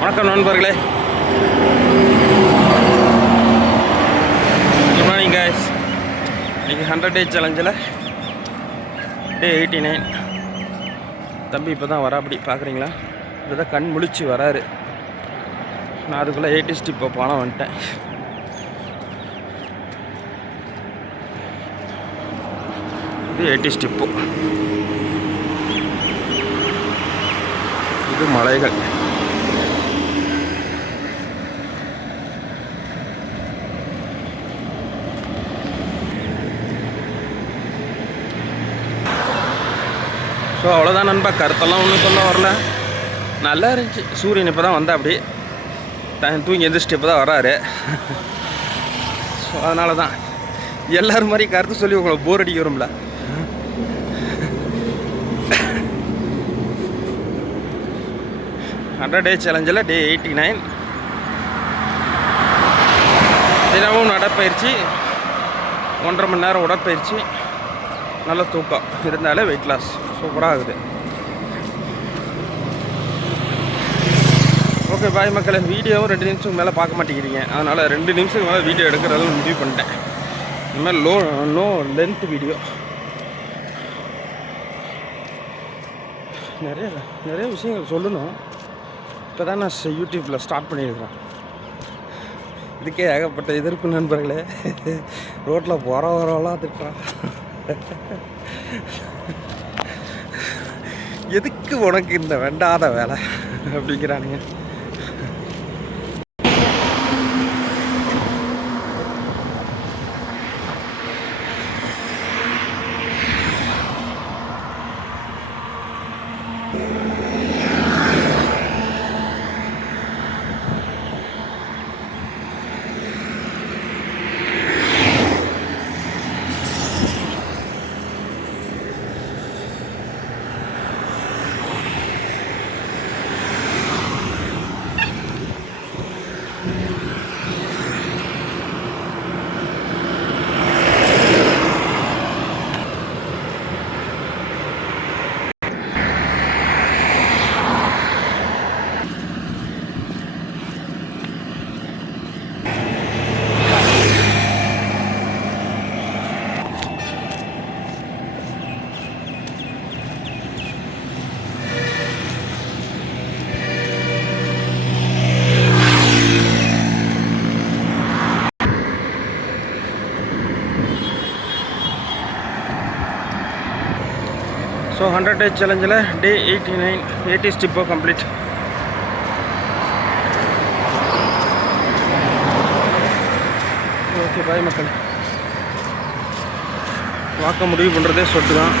வணக்கம் நண்பர்களே, good morning guys. இன்றைக்கி 100 டே சேலஞ்சில் டே 89. தம்பி இப்போ தான் வரா, அப்படி பார்க்குறீங்களா? இப்போ தான் கண் முழிச்சு வராரு. நான் அதுக்குள்ளே 80 ஸ்டிப்பை போனால் வந்துட்டேன். இது 80 ஸ்டிப்பு. இது மலைகள். ஸோ அவ்வளோதான் நண்பா, கருத்தெல்லாம் ஒன்றும் சொல்ல வரல. நல்லா இருந்துச்சு. சூரியன் இப்போ தான் வந்தா, அப்படி தூங்கி எந்திரிச்சிட்டு இப்போ தான் வராரு. ஸோ அதனால தான் எல்லோரும் மாதிரி கருத்து சொல்லி உங்களை போர் அடிக்க வரும்ல. ஹண்ட்ரட் டே சேலஞ்சில் டே 89. தினமும் நடைப்பயிற்சி, 1.5 மணி நேரம் உடற்பயிற்சி, நல்ல தூக்கம் இருந்தாலே வெயிட் லாஸ் சூப்பராக ஆகுது. ஓகே பாய் மக்களே. வீடியோவும் 2 நிமிஷத்துக்கு மேலே பார்க்க மாட்டேங்கிறீங்க, அதனால் 2 நிமிஷத்துக்கு மேலே வீடியோ எடுக்கிறதும் முடிவு பண்ணிட்டேன். இந்த மாதிரி நோ லென்த் வீடியோ. நிறைய விஷயங்கள் சொல்லணும். இப்போ தான் நான் யூடியூப்பில் ஸ்டார்ட் பண்ணியிருக்கிறேன். இதுக்கே ஏகப்பட்ட எதிர்ப்பு நண்பர்களே. ரோட்டில் வரவெல்லாம் திட்டுறான். எதுக்கு உனக்கு இந்த வேண்டாத வேலை அப்படிங்கிறானுங்க. ஸோ 100 டே சேலஞ்சில் டே 89 80 ஸ்டிப்போ கம்ப்ளீட். ஓகே பாய் மக்கள். வாக்க முடிவு பண்ணுறதே சொட்டு தான்.